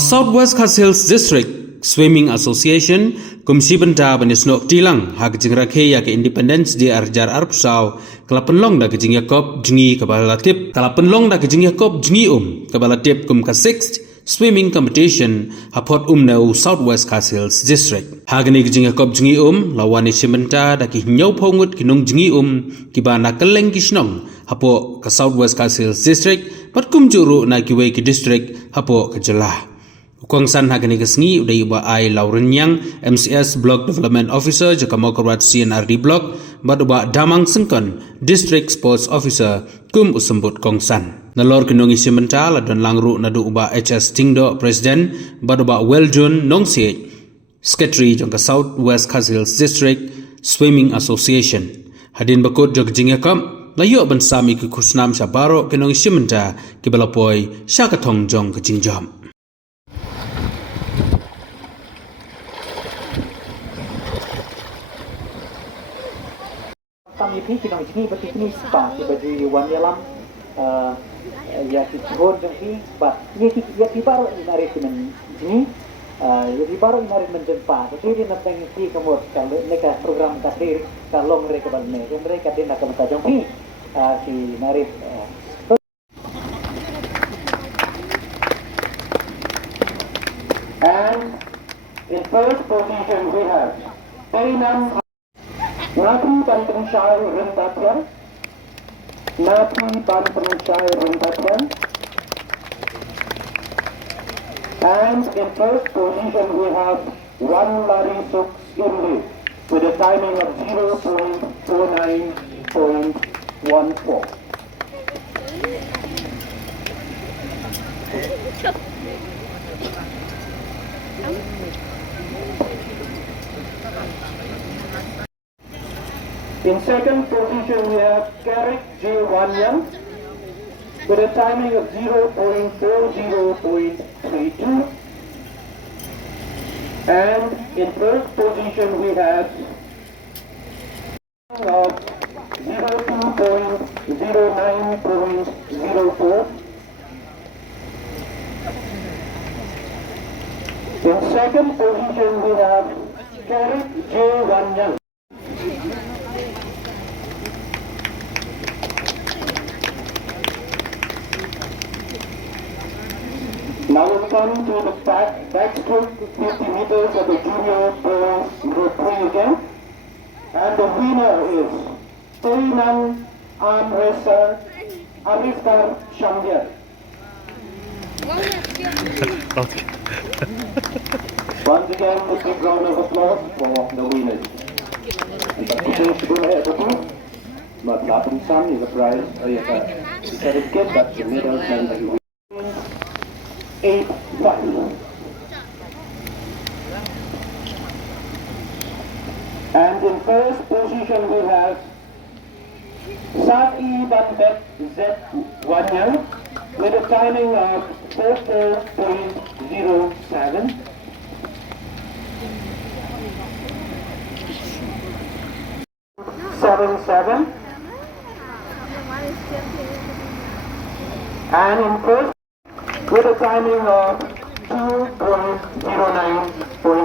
Southwest Hills District Swimming Association kumsi benta banisnok tilang hak jingrakhe ya ke Independence Day arjar arpsau kala pynlong da ke jingïakop jingi kabala tip kala pynlong da ke jingïakop jingïum kabala tip kum ka 6th swimming competition hapot nau Southwest Hills District hagni ke jingïakop jingïum lawani simenta da ke nyau phongut kinung jingïum kibana keleng kisnong hapo ka Southwest Hills District pat kum juru na kiwe ke district hapo ke jelah Kongsan hagani kesngi udah iba ai Lauren Yang MCS Block Development Officer jaka Mawkyrwat CNRD Block baduba Damang Sengkon District Sports Officer kum usembut kongsan nalor kinongi simenta ladon langru nadu uba HS Tingdo President baduba Weljun Shongshit Secretary jaka Southwest Hills District Swimming Association hadin bakut jok jingïakop layo bansami ke kusnam sabaro kinongi simenta kibalapoi syakatong jong ke jingjam Kami kita ini berarti ini spa bagi wanyalam ya kita jengki bah ya kita baru inari dengan ini ya kita baru inari menjempa jadi nanti ini kamu kalau mereka program kadir kalau mereka balme mereka tidak akan jengki si inari and in first position we have pynlong Napi Bantenshire Rintatyan, and in first position we have one Larry Suk Imli with a timing of 0.49.14. In second position we have Carrick J1 with a timing of 0.40.32 and in third position we have of 02.09.04. In second position we have Carrick J1 Now we come to the backstroke 50 meters of the junior boys group 3 again. And the winner is pynlong arm wrestler Amiskar Shongshit. Once again, a big round of applause for the winners. But Latin Sun is a prize, a certificate that's the medal and the 8-5. And in first position we have Saki Banbet Z1 with a timing of 44.07. And in first with a timing of 2.09.14.